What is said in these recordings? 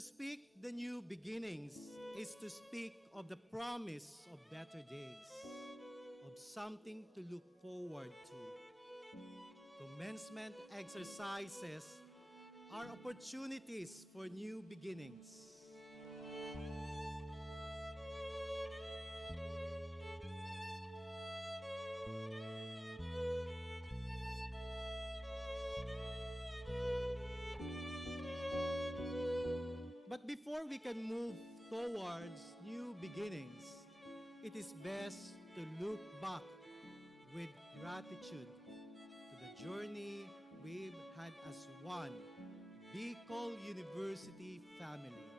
To speak the new beginnings is to speak of the promise of better days, of something to look forward to. Commencement exercises are opportunities for new beginnings. But before we can move towards new beginnings, it is best to look back with gratitude to the journey we've had as one Bicol University family.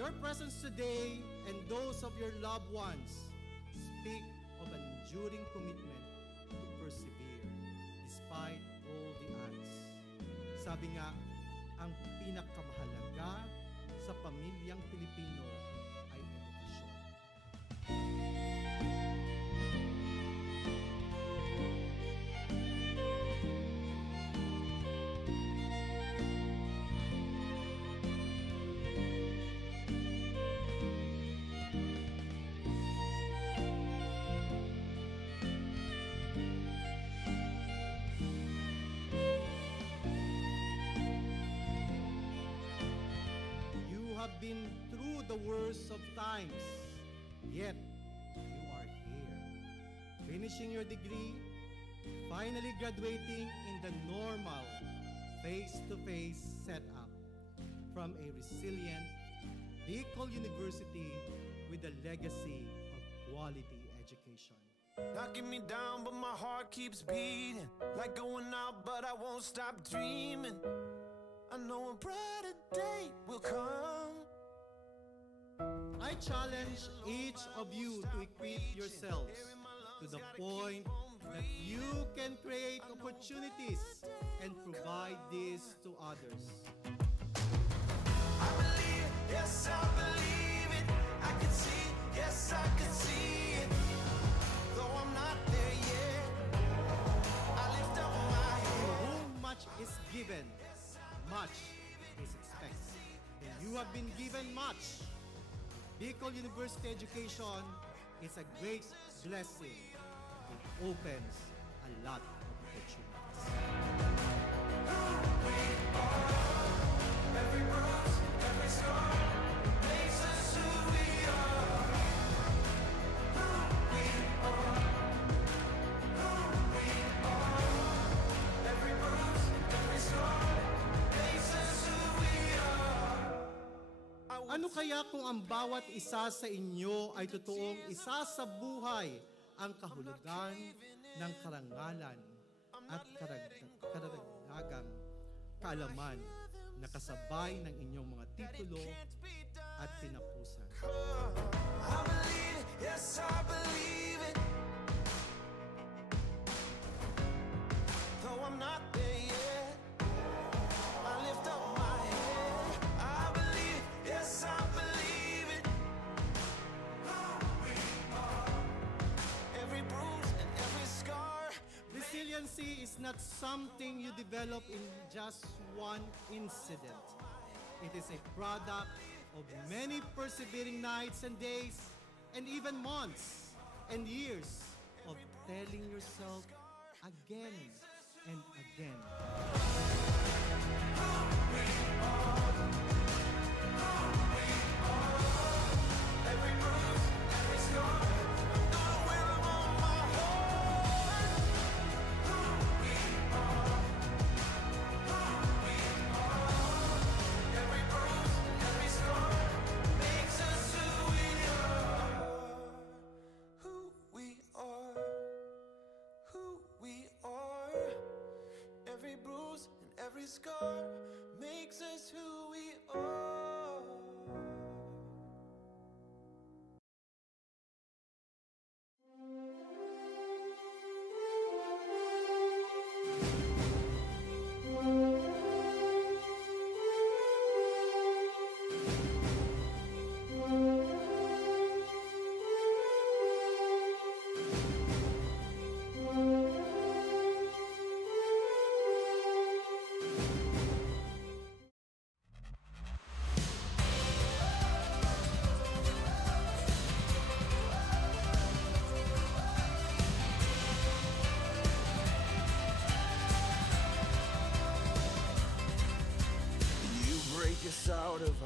Your presence today and those of your loved ones speak of an enduring commitment to persevere despite all the odds. Sabi nga, ang pinakamahalaga sa pamilyang Pilipino ay edukasyon. Have been through the worst of times, yet you are here, finishing your degree, finally graduating in the normal face-to-face setup from a resilient Bicol University with a legacy of quality education. Knocking me down, but my heart keeps beating. Like going out, but I won't stop dreaming. I know a brighter day will come. I challenge each of you to equip yourselves to the point that you can create opportunities and provide this to others. I believe, yes, I believe it. I can see, yes, I can see it. Though I'm not there yet, I lift up my To head. whom much is given, much is expected. And you have been given much. Bicol University education is a great blessing. It opens a lot of opportunities. Every bruise, every scar makes us who we are. Who we are. Who we are. Every bruise, every scar makes us who we are. Ano kaya kung ang bawat isa sa inyo ay totoong isa sa buhay ang kahulugan ng karangalan at karagdagang kaalaman na kasabay ng inyong mga titulo at tinapusan? I believe it, yes, I believe it. Though I'm not there yet, I lift up my head. I believe, yes, I believe it. Every bruise and every scar. Resiliency is not something you develop in just one incident. It is a product of many persevering nights and days, and even months and years of telling yourself again and again. Every bruise, every scar. I'm gonna wear 'em on my heart. Who we are. Who we are. Every bruise, every scar makes us who we are. Who we are. Who we are. Every bruise and every scar makes us who we are.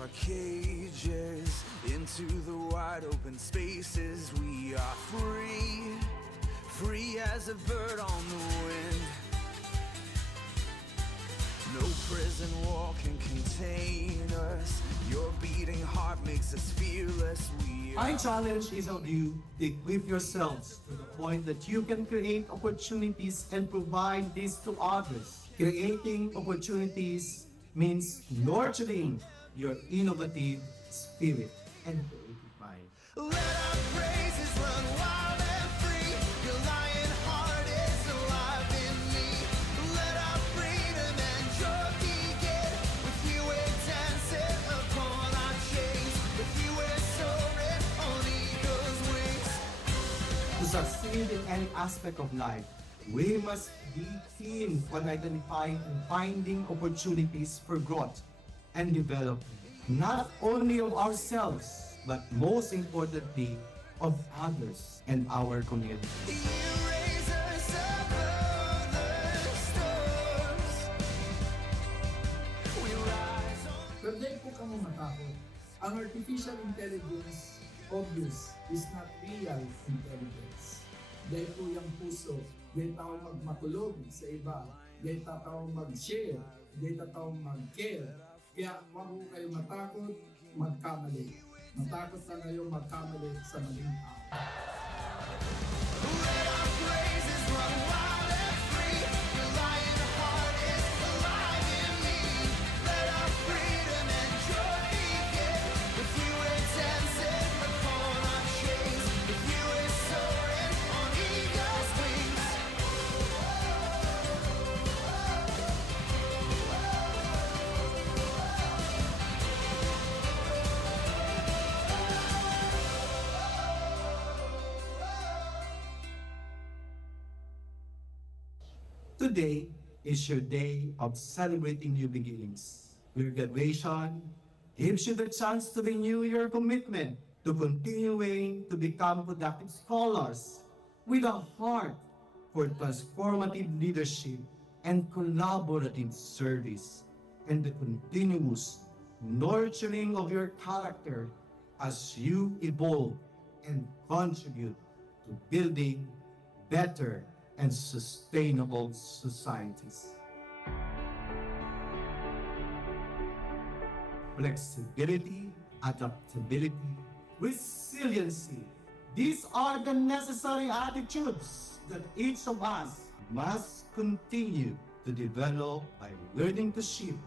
our cages into the wide open spaces. We are free, free as a bird on the wind. No prison wall can contain us. Your beating heart makes us fearless. We I challenge each of you to equip yourselves to the point that you can create opportunities and provide this to others. Creating opportunities means nurturing your innovative spirit and creative mind. let our praises run wild and free. Your lion heart is alive in me. Let our freedom and joy begin. With you we're dancing upon our chains. With you we're soaring on eagle's wings. To succeed in any aspect of life, we must be keen on identifying and finding opportunities for growth and development, not only of ourselves, but most importantly, of others and our community. You raise us above the storms. We rise on. Pwede po kamo matakot. Ang artificial intelligence, obvious, is not real intelligence. Dahil po yung puso, dahil tao magmatulog sa iba, dahil tao mag-share, dahil tao mag-care. Kaya huwag po kayo matakot, magkamali. Matakot na kayo magkamali sa maling tao. Let our praises run wild and free. Your lion heart is alive in me. Let our freedom and joy begin. With you we're dancing upon our chains. With you we're soaring on eagle's wings. Today is your day of celebrating new beginnings. Your graduation gives you the chance to renew your commitment to continuing to become productive scholars with a heart for transformative leadership and collaborative service, and the continuous nurturing of your character as you evolve and contribute to building better and sustainable societies. Flexibility, adaptability, resiliency. These are the necessary attitudes that each of us must continue to develop by learning to shift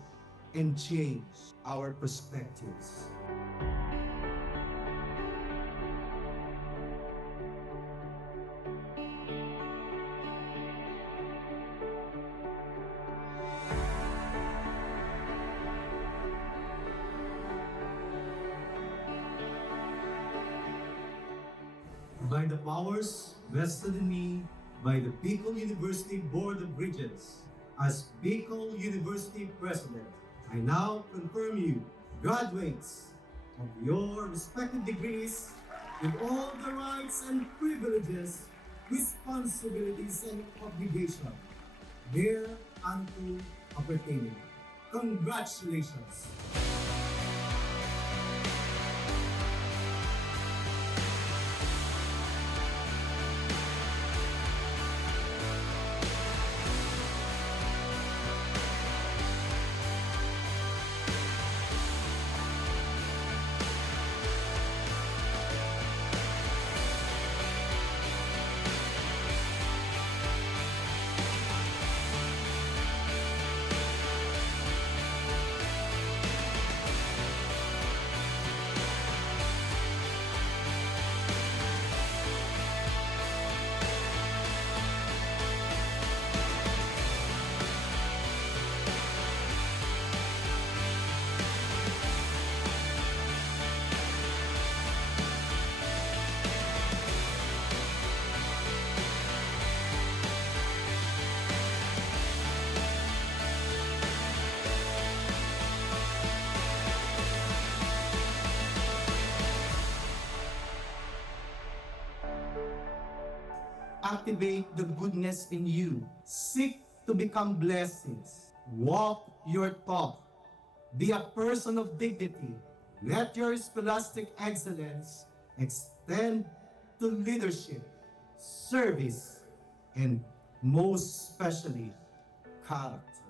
and change our perspectives. By the powers vested in me by the Bicol University Board of Regents, as Bicol University President, I now confirm you graduates of your respective degrees with all the rights and privileges, responsibilities and obligations thereunto appertaining. Congratulations! Activate the goodness in you. Seek to become blessings. Walk your talk. Be a person of dignity. Let your scholastic excellence extend to leadership, service, and most especially, character.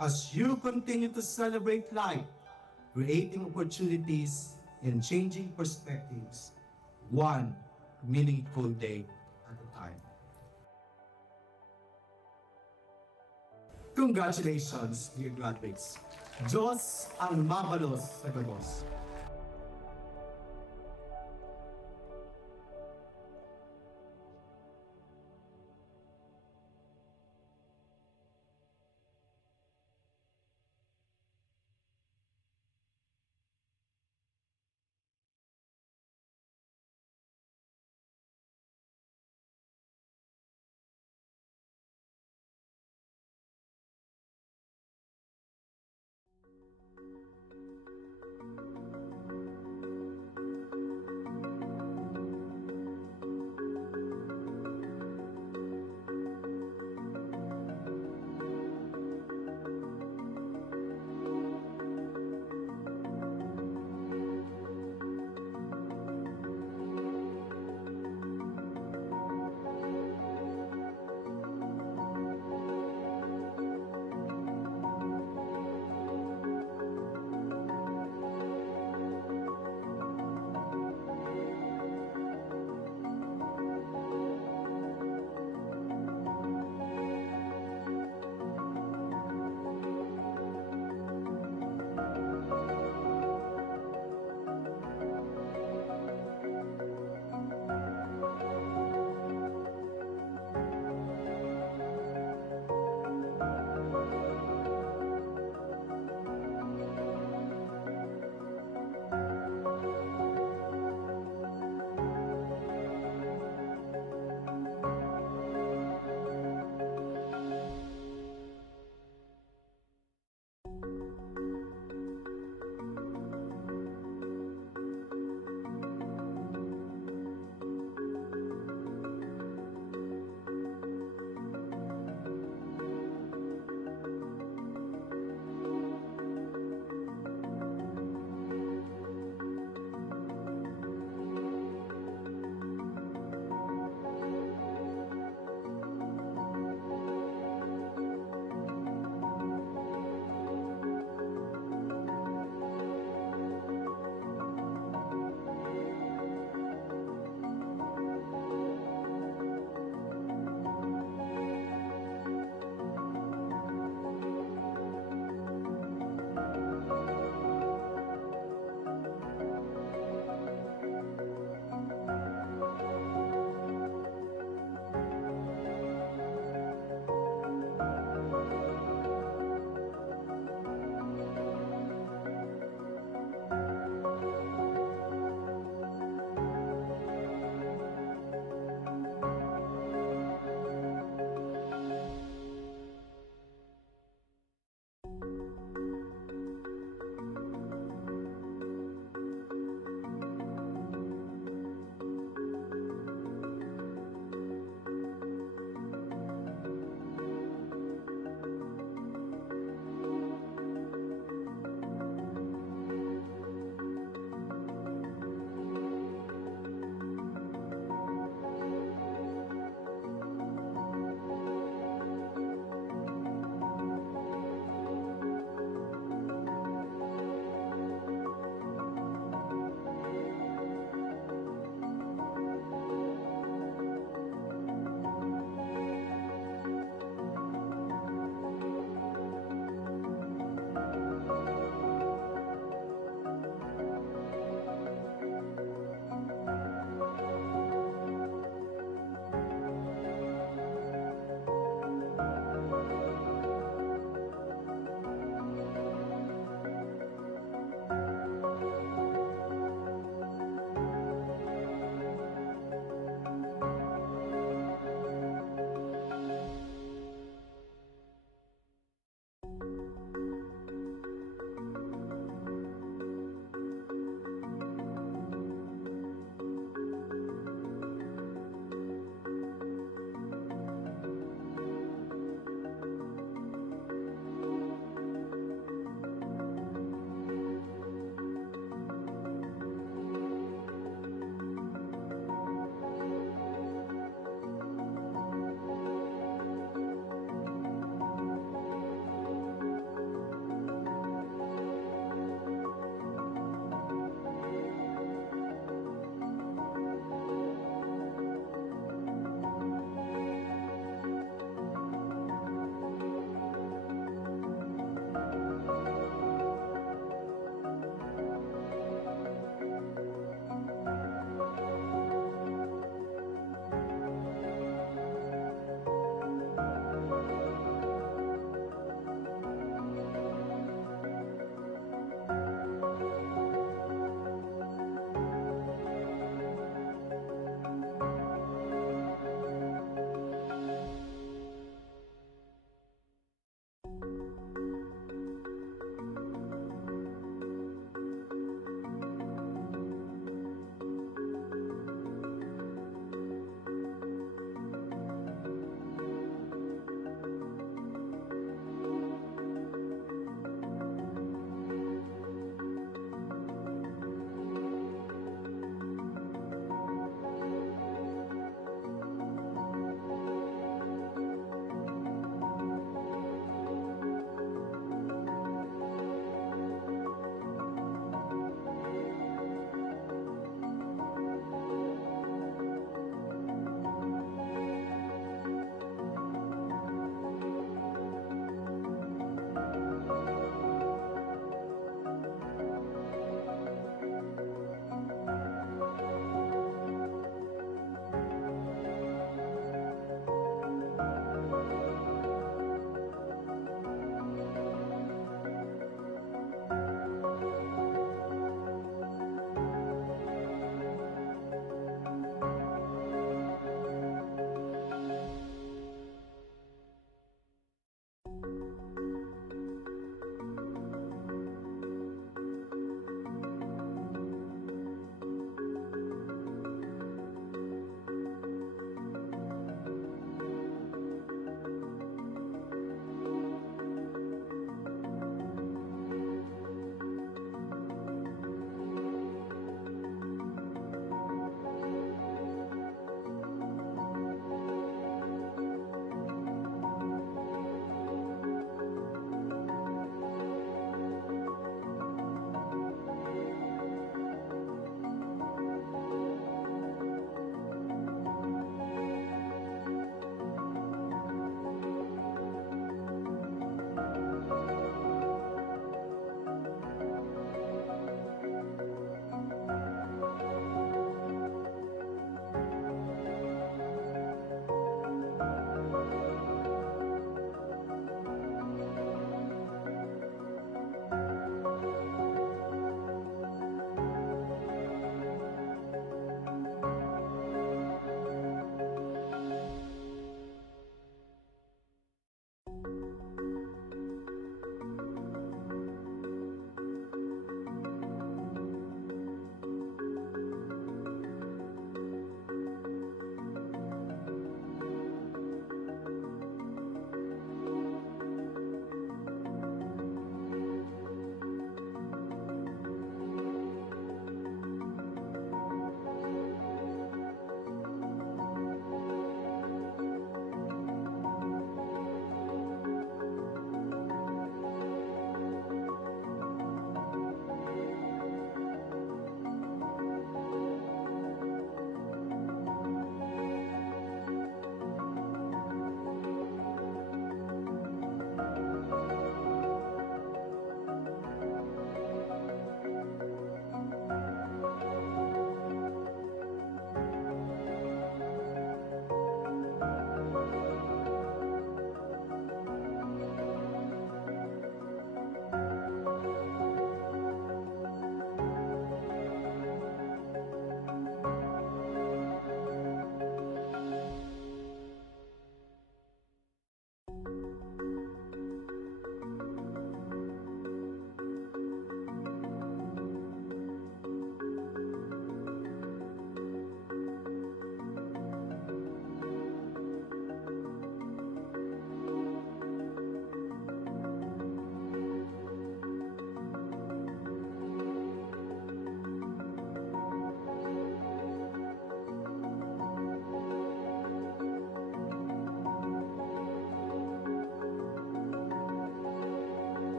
As you continue to celebrate life, creating opportunities and changing perspectives, one meaningful day at a time. Congratulations, dear graduates. Diyos ang mabalos sa gabos.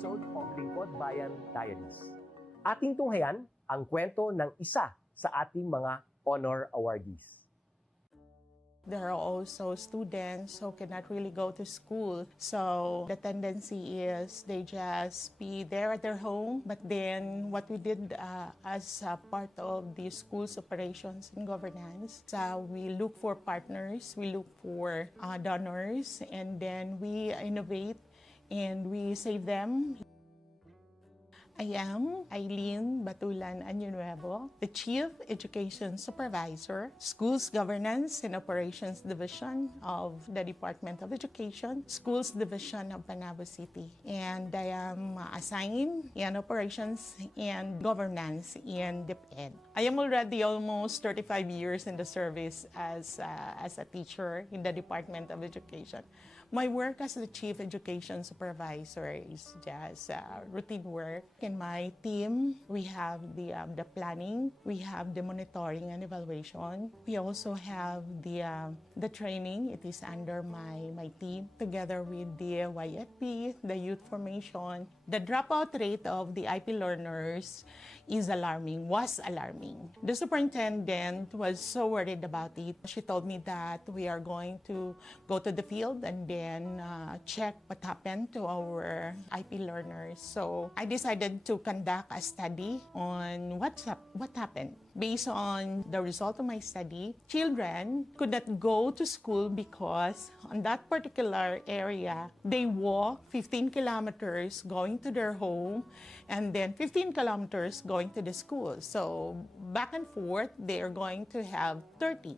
episode of Lingkod Bayan Diaries. Ating tunghayan ang kwento ng isa sa ating mga honor awardees. There are also students who cannot really go to school. So the tendency is they just be there at their home. But then what we did as part of the school's operations and governance, we look for partners, we look for donors, and then we innovate and we save them. I am Eileen Batulan Añonuevo, the Chief Education Supervisor, Schools Governance and Operations Division of the Department of Education, Schools Division of Panabo City. And I am assigned in Operations and Governance in DepEd. I am already almost 35 years in the service as a teacher in the Department of Education. My work as the Chief Education Supervisor is just routine work. In my team, we have the planning, we have the monitoring and evaluation. We also have the training. It is under my team, together with the YFP, the youth formation. The dropout rate of the IP learners was alarming. The superintendent was so worried about it. She told me that we are going to go to the field and then check what happened to our IP learners. So I decided to conduct a study on what happened. Based on the result of my study, children could not go to school because on that particular area, they walk 15 kilometers going to their home and then 15 kilometers going to the school. So back and forth, they are going to have 30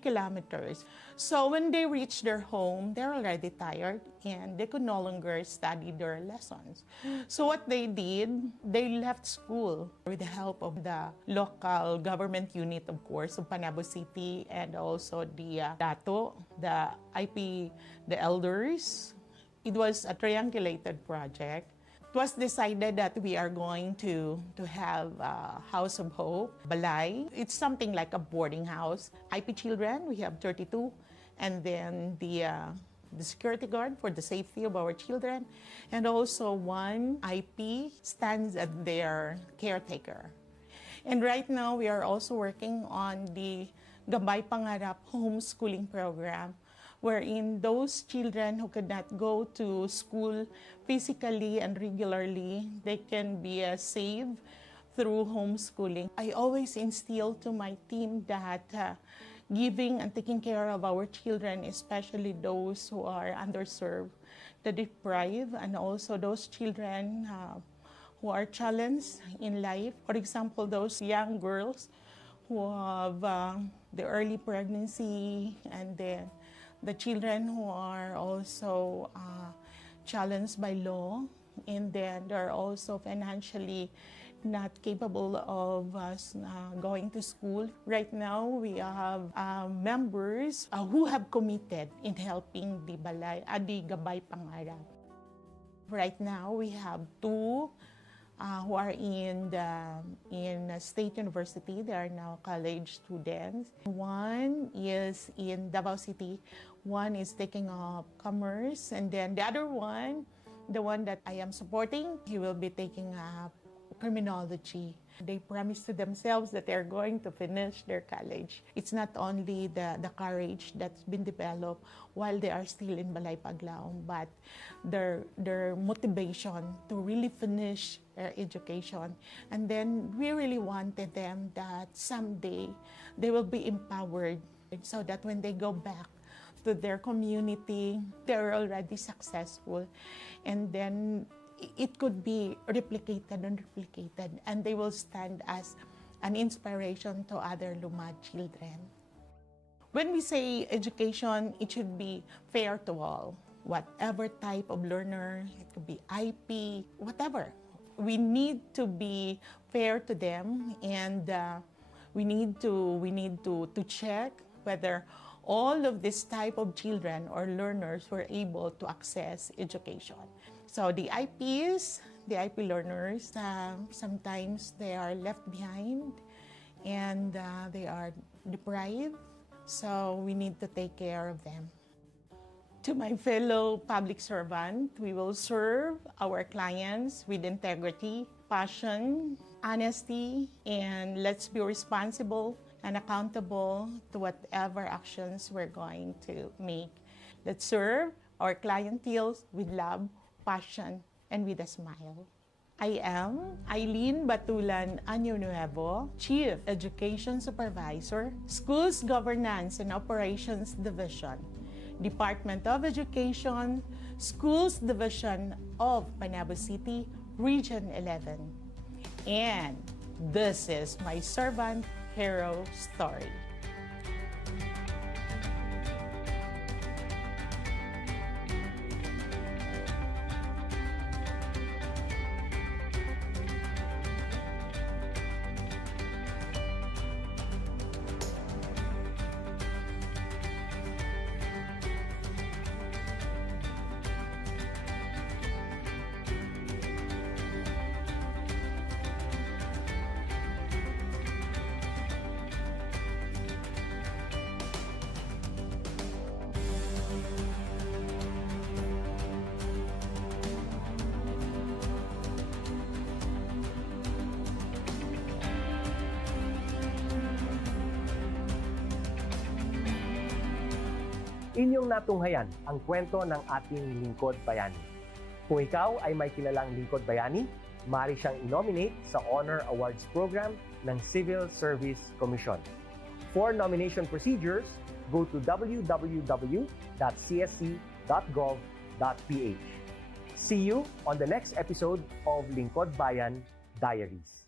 kilometers. So when they reach their home, they're already tired and they could no longer study their lessons. So what they did, they left school with the help of the local government unit, of course, of Panabo City, and also the DATO, the IP, the elders. It was a triangulated project. It was decided that we are going to have a House of Hope, Balay. It's something like a boarding house. IP children, we have 32. And then the security guard for the safety of our children. And also one IP stands as their caretaker. And right now, we are also working on the Gabay Pangarap homeschooling program, wherein those children who could not go to school physically and regularly, they can be saved through homeschooling. I always instill to my team that giving and taking care of our children, especially those who are underserved, the deprived, and also those children who are challenged in life. For example, those young girls who have the early pregnancy, and then the children who are also challenged by law, and then they're also financially not capable of going to school. Right now, we have members who have committed in helping the Gabay Pangarap. Right now, we have two who are in State University. They are now college students. One is in Davao City. One is taking up commerce. And then the other one, the one that I am supporting, he will be taking up criminology. They promise to themselves that they're going to finish their college. It's not only the courage that's been developed while they are still in Balay Paglaom, but their motivation to really finish their education. And then we really wanted them that someday they will be empowered so that when they go back to their community, they're already successful. And then it could be replicated and replicated, and they will stand as an inspiration to other Lumad children. When we say education, it should be fair to all. Whatever type of learner, it could be IP, whatever. We need to be fair to them, and we need to check whether all of this type of children or learners were able to access education. So the IPs, the IP learners, sometimes they are left behind and they are deprived. So we need to take care of them. To my fellow public servant, we will serve our clients with integrity, passion, honesty, and let's be responsible and accountable to whatever actions we're going to make. Let's serve our clientele with love, passion, and with a smile. I am Eileen Batulan Año Nuevo, Chief Education Supervisor, Schools Governance and Operations Division, Department of Education, Schools Division of Panabo City, Region 11. And this is my servant hero story. Inyong natunghayan ang kwento ng ating lingkod bayani. Kung ikaw ay may kilalang lingkod bayani, maaari siyang i-nominate sa Honor Awards Program ng Civil Service Commission. For nomination procedures, go to www.csc.gov.ph. See you on the next episode of Lingkod Bayan Diaries.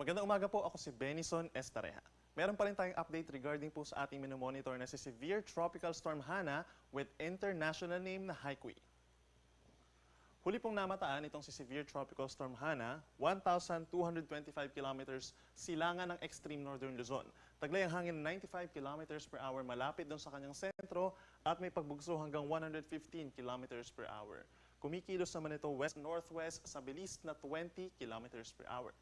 Magandang umaga po, ako si Benison Estareja. Meron pa rin tayong update regarding po sa ating minomonitor na si Severe Tropical Storm Hana with international name na Haikui. Huli pong namataan itong si Severe Tropical Storm Hana, 1,225 kilometers silangan ng extreme northern Luzon. Taglay ang hangin 95 kilometers per hour malapit doon sa kanyang sentro at may pagbugso hanggang 115 kilometers per hour. Kumikilos naman ito west-northwest sa bilis na 20 kilometers per hour.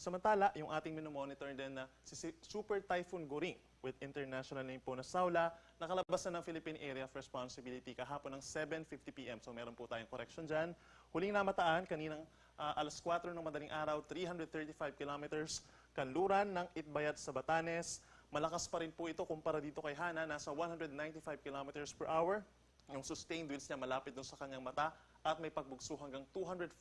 Samantala, yung ating minomonitor din na si Super Typhoon Goring with international name po na Saula, nakalabas na ng Philippine Area of Responsibility kahapon ng 7:50 p.m. So meron po tayong correction dyan. Huling namataan, kaninang alas 4 ng madaling araw, 335 kilometers, kanluran ng Itbayat sa Batanes. Malakas pa rin po ito kumpara dito kay Hana, nasa 195 kilometers per hour. Yung sustained winds niya malapit dun sa kanyang mata at may pagbugso hanggang 240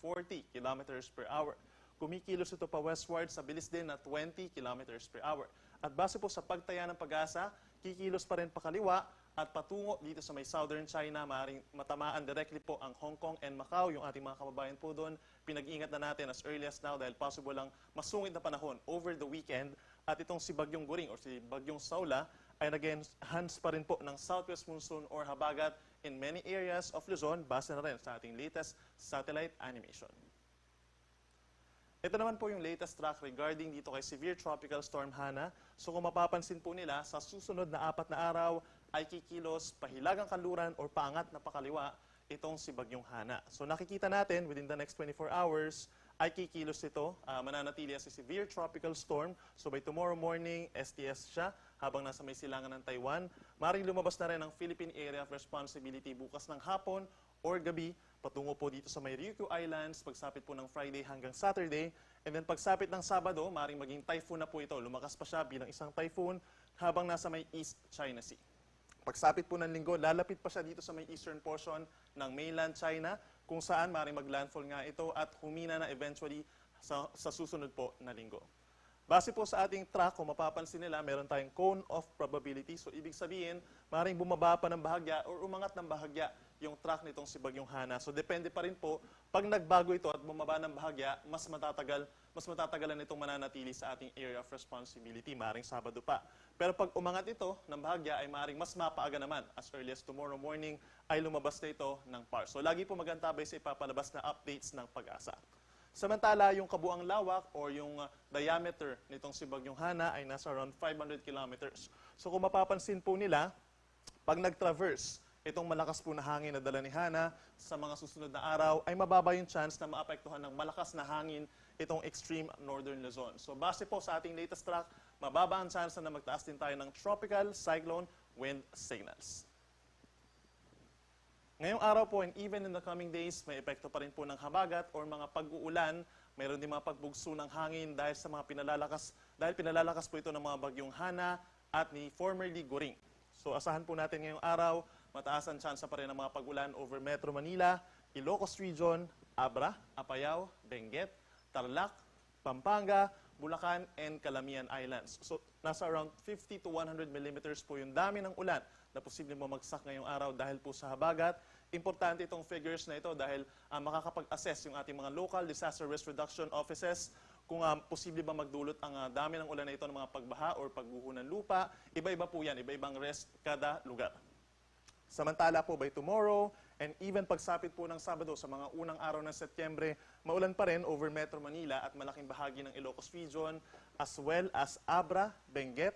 kilometers per hour. Kumikilos ito pa westward sa bilis din na 20 kilometers per hour. At base po sa pagtaya ng pag-asa, kikilos pa rin pakaliwa at patungo dito sa may southern China. Maaaring matamaan directly po ang Hong Kong and Macau. Yung ating mga kababayan po doon, pinag-iingat na natin as early as now dahil possible lang masungit na panahon over the weekend. At itong si Bagyong Goring or si Bagyong Saula ay nag-enhance pa rin po ng southwest monsoon or habagat in many areas of Luzon, base na rin sa ating latest satellite animation. Ito naman po yung latest track regarding dito kay Severe Tropical Storm Hana. So kung mapapansin po nila, sa susunod na 4 na araw ay kikilos pahilagang kanluran or paangat na pakaliwa itong si Bagyong Hana. So nakikita natin within the next 24 hours ay kikilos ito, mananatili si Severe Tropical Storm. So by tomorrow morning, STS siya habang nasa may silangan ng Taiwan. Maring lumabas na rin ang Philippine Area of Responsibility bukas ng hapon or gabi, patungo po dito sa may Ryukyu Islands, pagsapit po ng Friday hanggang Saturday. And then pagsapit ng Sabado, maring maging typhoon na po ito. Lumakas pa siya bilang isang typhoon habang nasa may East China Sea. Pagsapit po ng Linggo, lalapit pa siya dito sa may eastern portion ng mainland China, kung saan maring maglandfall nga ito at humina na eventually sa susunod po na Linggo. Base po sa ating track, kung mapapansin nila, meron tayong cone of probability. So ibig sabihin, maring bumaba pa ng bahagya or umangat ng bahagya yung track nitong si Bagyong Hana. So depende pa rin po, pag nagbago ito at bumaba ng bahagya, mas matatagalan itong mananatili sa ating area of responsibility, maring Sabado pa. Pero pag umangat ito ng bahagya, ay maring mas mapaaga naman. As early as tomorrow morning, ay lumabas na ito ng PAR. So lagi po magantabay sa ipapalabas na updates ng pag-asa. Samantala, yung kabuang lawak or yung diameter nitong si Bagyong Hana ay nasa around 500 kilometers. So kung mapapansin po nila, pag nag-traverse itong malakas po na hangin na dala ni Hana sa mga susunod na araw, ay mababa yung chance na maapektuhan ng malakas na hangin itong extreme northern Luzon. So base po sa ating latest track, mababa ang chance na magtaas din tayo ng tropical cyclone wind signals. Ngayong araw po and even in the coming days, may epekto pa rin po ng habagat or mga pag-uulan. Mayroon din mga pagbugso ng hangin dahil sa mga pinalalakas po ito ng mga bagyong Hana at ni formerly Goring. So asahan po natin ngayong araw, mataas ang tsansa pa rin ng mga pag-ulan over Metro Manila, Ilocos Region, Abra, Apayao, Benguet, Tarlac, Pampanga, Bulacan, and Calamian Islands. So nasa around 50 to 100 millimeters po yung dami ng ulan na posibleng mamagsak ngayong araw dahil po sa habagat. Importante itong figures na ito dahil makakapag-assess yung ating mga local disaster risk reduction offices kung posible ba magdulot ang dami ng ulan na ito ng mga pagbaha or pagguho ng lupa. Iba-iba po yan, iba-ibang risk kada lugar. Samantala po by tomorrow and even pagsapit po ng Sabado sa mga unang araw ng Setyembre, maulan pa rin over Metro Manila at malaking bahagi ng Ilocos Region as well as Abra, Benguet,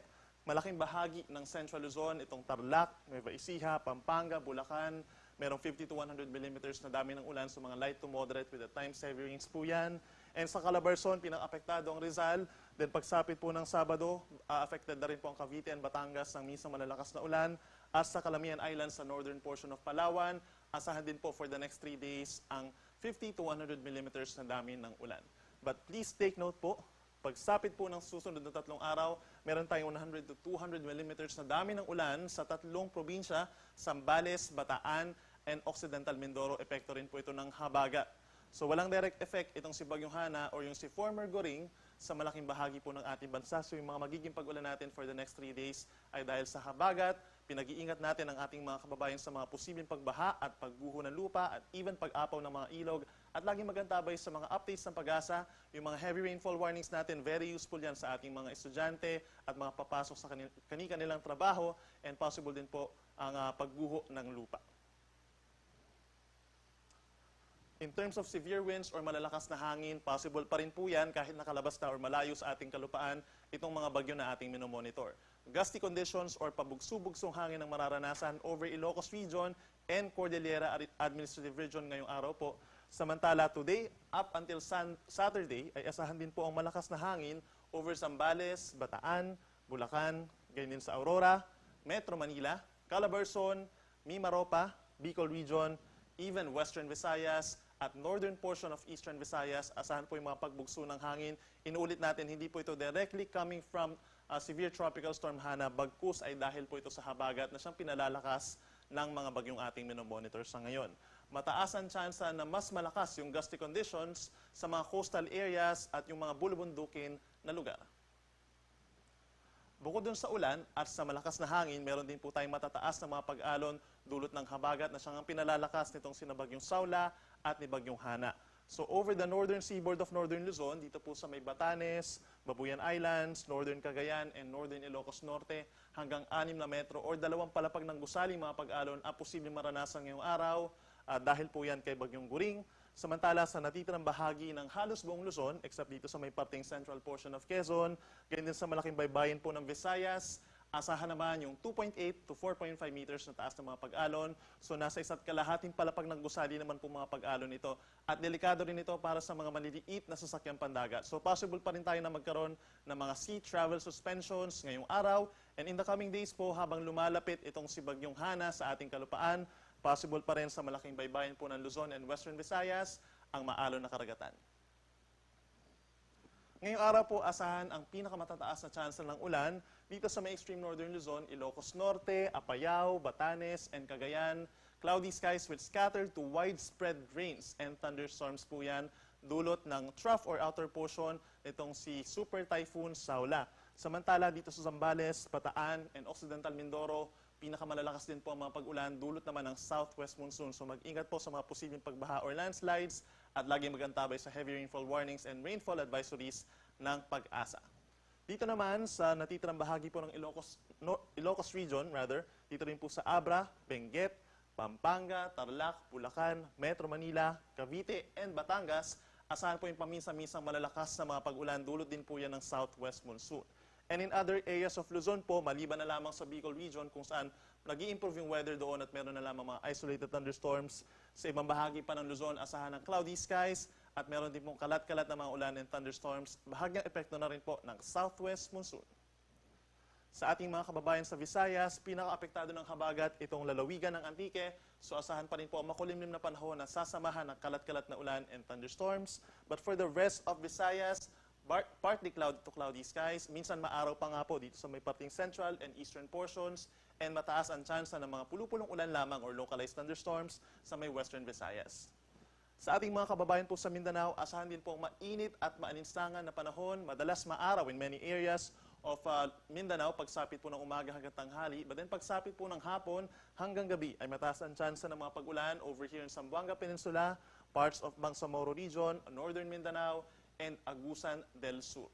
malaking bahagi ng Central Luzon, itong Tarlac, Nueva Ecija, Pampanga, Bulacan, merong 50 to 100 millimeters na dami ng ulan, so mga light to moderate with the time-saving rains po yan. And sa Calabarzon, pinang-apektado ang Rizal. Then pagsapit po ng Sabado, affected na rin po ang Cavite and Batangas ng minsan malalakas na ulan. At sa Calamian Islands sa northern portion of Palawan, asahan din po for the next 3 days ang 50 to 100 millimeters na dami ng ulan. But please take note po, pagsapit po ng susunod na 3 araw, meron tayong 100 to 200 millimeters na dami ng ulan sa 3 probinsya, Zambales, Bataan, and Occidental Mindoro. Epekto rin po ito ng habagat. So walang direct effect itong si Bagyong Hana or yung si former Goring sa malaking bahagi po ng ating bansa. So yung mga magiging pag-ulan natin for the next 3 days ay dahil sa habagat, pinag-iingat natin ang ating mga kababayan sa mga posibleng pagbaha at pagguho ng lupa at even pag-apaw ng mga ilog. At laging magantabay sa mga updates ng pag-asa. Yung mga heavy rainfall warnings natin, very useful yan sa ating mga estudyante at mga papasok sa kanilang trabaho, and possible din po ang pagguho ng lupa. In terms of severe winds or malalakas na hangin, possible pa rin po yan kahit nakalabas na or malayo sa ating kalupaan itong mga bagyo na ating minomonitor. Gusty conditions or pabugso-bugsong hangin ang mararanasan over Ilocos Region and Cordillera Administrative Region ngayong araw po. Samantala, today up until Saturday ay asahan din po ang malakas na hangin over Zambales, Bataan, Bulacan, ganyan din sa Aurora, Metro Manila, Calabarzon, Mimaropa, Bicol Region, even Western Visayas, at northern portion of Eastern Visayas, asahan po yung mga pagbugso ng hangin. Inuulit natin, hindi po ito directly coming from severe tropical storm Hana, bagkus ay dahil po ito sa habagat na siyang pinalalakas ng mga bagyong ating minomonitor sa ngayon. Mataas ang tsansa na mas malakas yung gusty conditions sa mga coastal areas at yung mga bulubundukin na lugar. Bukod dun sa ulan at sa malakas na hangin, meron din po tayong matataas na mga pag-alon dulot ng habagat na siyang pinalalakas nitong sinabagyong Saula at ni Bagyong Hana. So over the northern seaboard of northern Luzon, dito po sa may Batanes, Babuyan Islands, northern Cagayan, and northern Ilocos Norte, hanggang 6 na metro or 2 palapag ng gusaling mga pag-alon ang posibleng maranasan ngayong araw dahil po yan kay Bagyong Guring. Samantala sa natitirang bahagi ng halos buong Luzon, except dito sa may parting central portion of Quezon, ganyan din sa malaking baybayin po ng Visayas, asahan naman yung 2.8 to 4.5 meters na taas ng mga pag-alon. So nasa 1.5 palapag ng gusali naman po mga pag-alon ito. At delikado rin ito para sa mga maliliit na sasakyang pandagat. So possible pa rin tayo na magkaroon ng mga sea travel suspensions ngayong araw. And in the coming days po, habang lumalapit itong si Bagyong Hana sa ating kalupaan, possible pa rin sa malaking baybayin po ng Luzon and Western Visayas ang maalon na karagatan. Ngayong araw po, asahan ang pinakamatataas na tsansa ng ulan dito sa may extreme northern Luzon, Ilocos Norte, Apayao, Batanes, and Cagayan. Cloudy skies with scattered to widespread rains and thunderstorms po yan, dulot ng trough or outer portion nitong si Super Typhoon Saula. Samantala dito sa Zambales, Bataan, and Occidental Mindoro, pinakamalalakas din po ang mga pag-ulan, dulot naman ng southwest monsoon. So mag-ingat po sa mga posibleng pagbaha or landslides at laging magantabay sa heavy rainfall warnings and rainfall advisories ng Pag-asa. Dito naman sa natitirang bahagi po ng Ilocos Region, dito rin po sa Abra, Benguet, Pampanga, Tarlac, Bulacan, Metro Manila, Cavite, and Batangas, asahan po yung paminsan-minsang malalakas na mga pag-ulan, dulot din po yan ng southwest monsoon. And in other areas of Luzon po, maliban na lamang sa Bicol Region kung saan nag-i-improve yung weather doon at meron na lamang mga isolated thunderstorms. Sa ibang bahagi pa ng Luzon, asahan ng cloudy skies at meron din pong kalat-kalat na mga ulan and thunderstorms. Bahagyang epekto na rin po ng southwest monsoon. Sa ating mga kababayan sa Visayas, pinaka-apektado ng habagat itong lalawigan ng Antique. So asahan pa rin po ang makulimlim na panahon na sasamahan ng kalat-kalat na ulan and thunderstorms. But for the rest of Visayas, partly cloudy to cloudy skies. Minsan maaraw pa nga po dito sa may parting central and eastern portions, and mataas ang tsansa ng mga pulupulong ulan lamang or localized thunderstorms sa may western Visayas. Sa ating mga kababayan po sa Mindanao, asahan din po ang mainit at maalinsangan na panahon, madalas maaraw in many areas of Mindanao, pagsapit po ng umaga hanggang tanghali, but then pagsapit po ng hapon hanggang gabi ay mataas ang tsansa ng mga pag-ulan over here in Zamboanga Peninsula, parts of Bangsamoro Region, northern Mindanao, and Agusan del Sur.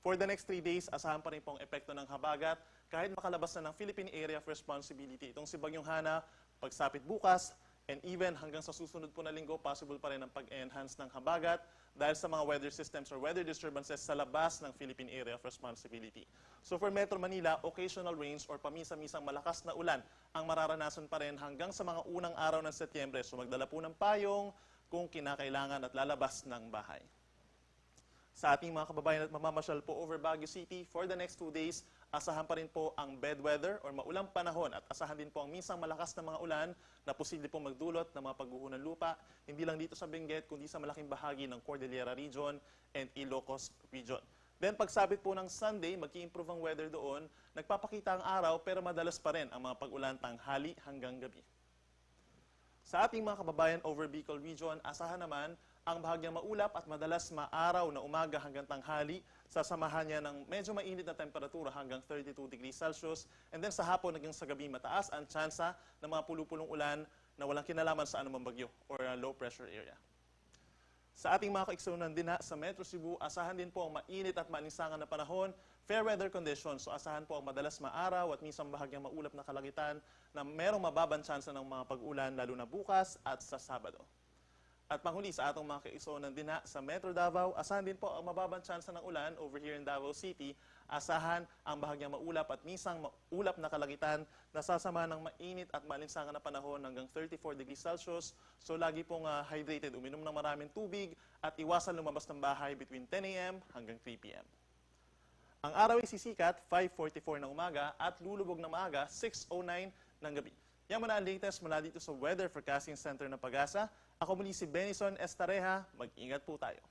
For the next 3 days, asahan pa rin po ang epekto ng habagat kahit makalabas na ng Philippine Area of Responsibility. Itong si Bagyong Hana, pagsapit bukas, and even hanggang sa susunod po na linggo, possible pa rin ang pag-enhance ng habagat dahil sa mga weather systems or weather disturbances sa labas ng Philippine Area of Responsibility. So for Metro Manila, occasional rains or paminsan-minsang malakas na ulan ang mararanasan pa rin hanggang sa mga unang araw ng Setyembre. So magdala po ng payong kung kinakailangan at lalabas ng bahay. Sa ating mga kababayan at mamamasyal po over Baguio City, for the next 2 days, asahan pa rin po ang bad weather or maulang panahon at asahan din po ang minsang malakas na mga ulan na posible pong magdulot ng mga pagguho ng lupa, hindi lang dito sa Benguet, kundi sa malaking bahagi ng Cordillera Region and Ilocos Region. Then pagsabit po ng Sunday, mag-i-improve ang weather doon, nagpapakita ang araw pero madalas pa rin ang mga pag-ulan tanghali hanggang gabi. Sa ating mga kababayan over Bicol Region, asahan naman ang bahagyang maulap at madalas maaraw na umaga hanggang tanghali. Sasamahan niya ng medyo mainit na temperatura hanggang 32 degrees Celsius. And then sa hapon hanggang sa gabi mataas ang tsansa ng mga pulupulong ulan na walang kinalaman sa anumang bagyo or low pressure area. Sa ating mga kaigsunan din sa Metro Cebu, asahan din po ang mainit at maalinsangan na panahon, fair weather conditions. So asahan po ang madalas maaraw at minsan bahagyang maulap na kalangitan na merong mababang tsansa ng mga pag-ulan lalo na bukas at sa Sabado. At panghuli sa atong mga kaigsunan din sa Metro Davao, asahan din po ang mababang tsansa ng ulan over here in Davao City. Asahan ang bahagyang maulap at minsang maulap na kalangitan na sasama ng mainit at maalinsangan na panahon hanggang 34 degrees Celsius. So lagi pong hydrated, uminom ng maraming tubig at iwasan lumabas ng bahay between 10 a.m. hanggang 3 p.m. Ang araw ay sisikat 5:44 ng umaga at lulubog ng maaga 6:09 ng gabi. Yan muna ang latest mula dito sa Weather Forecasting Center ng Pag-asa. Ako muli si Benison Estareja. Mag-ingat po tayo.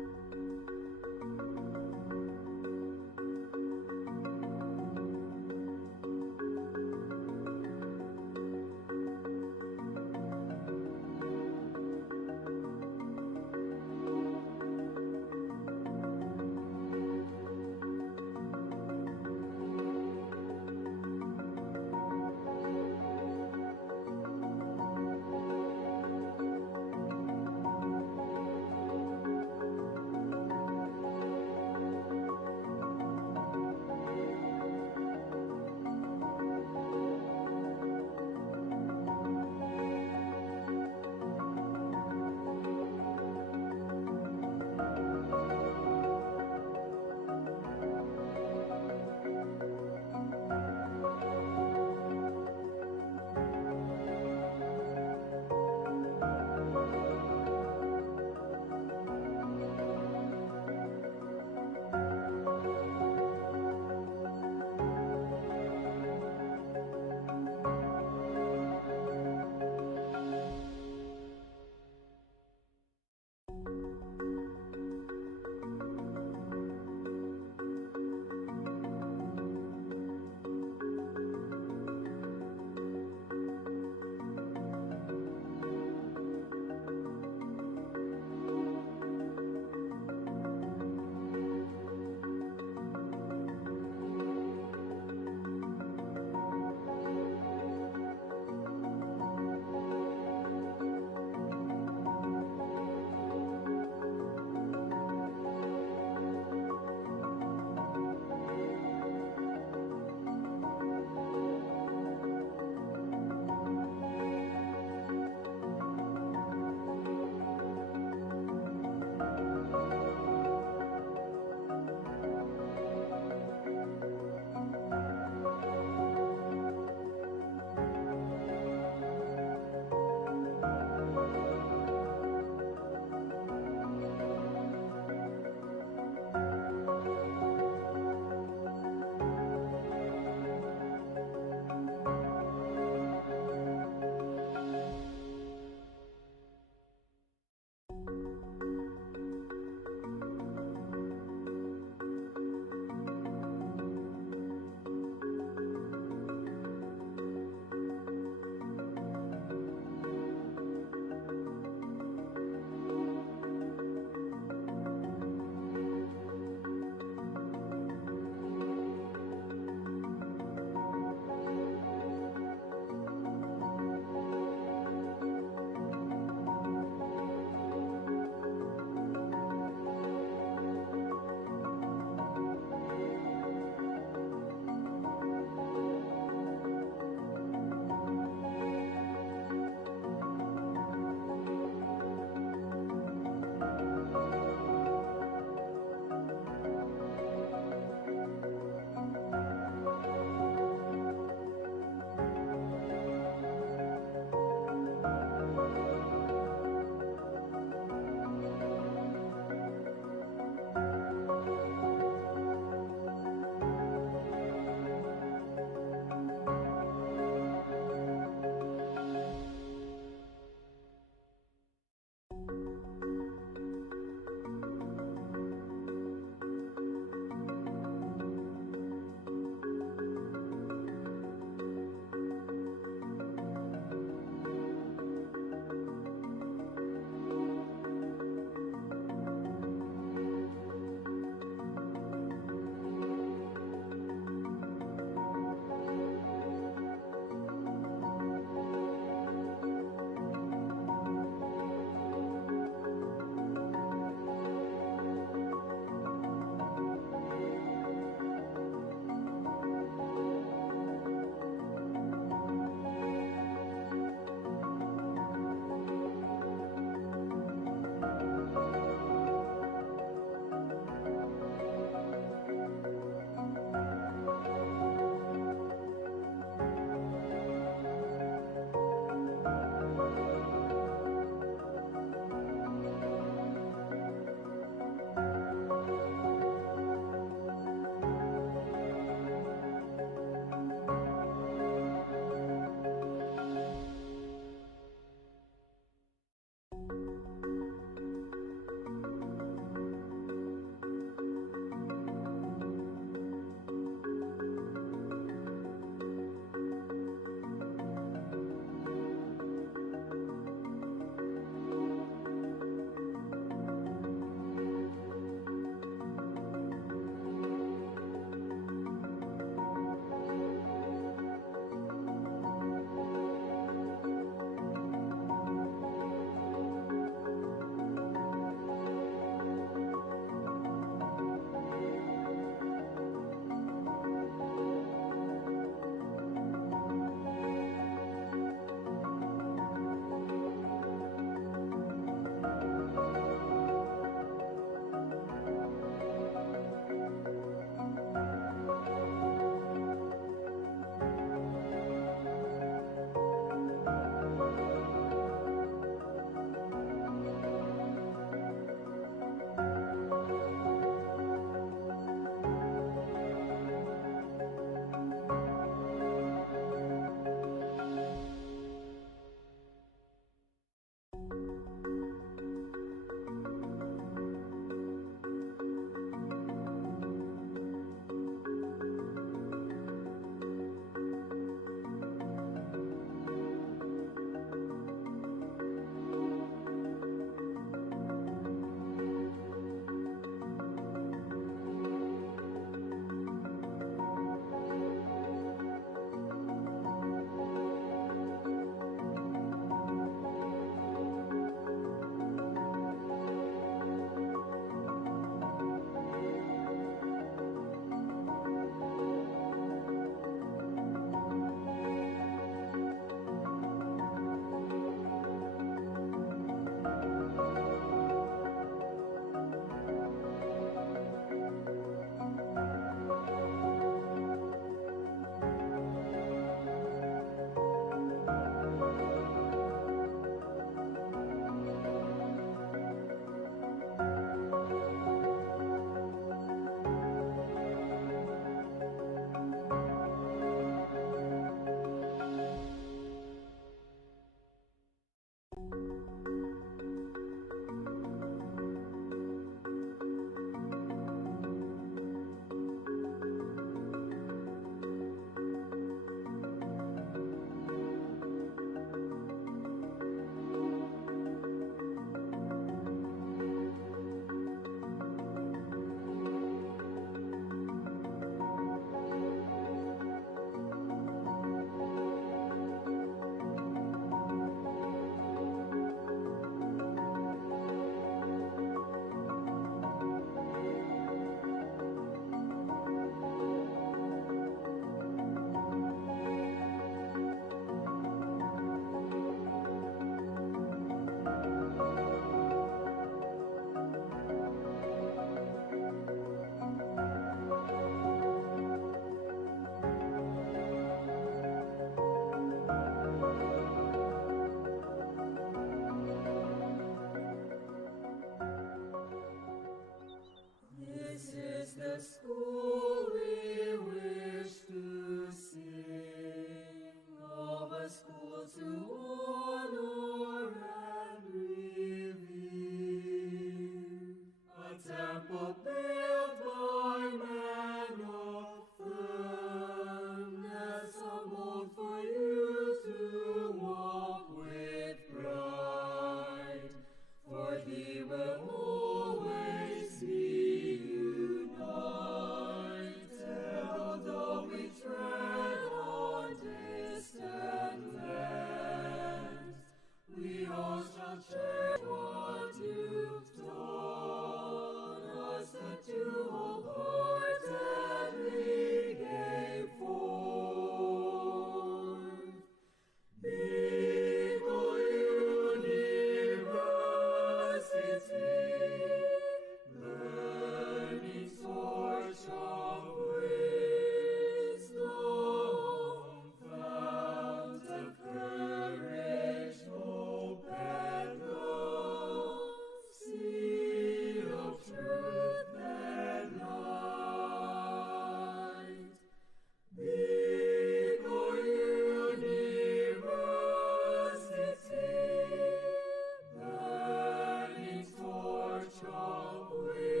We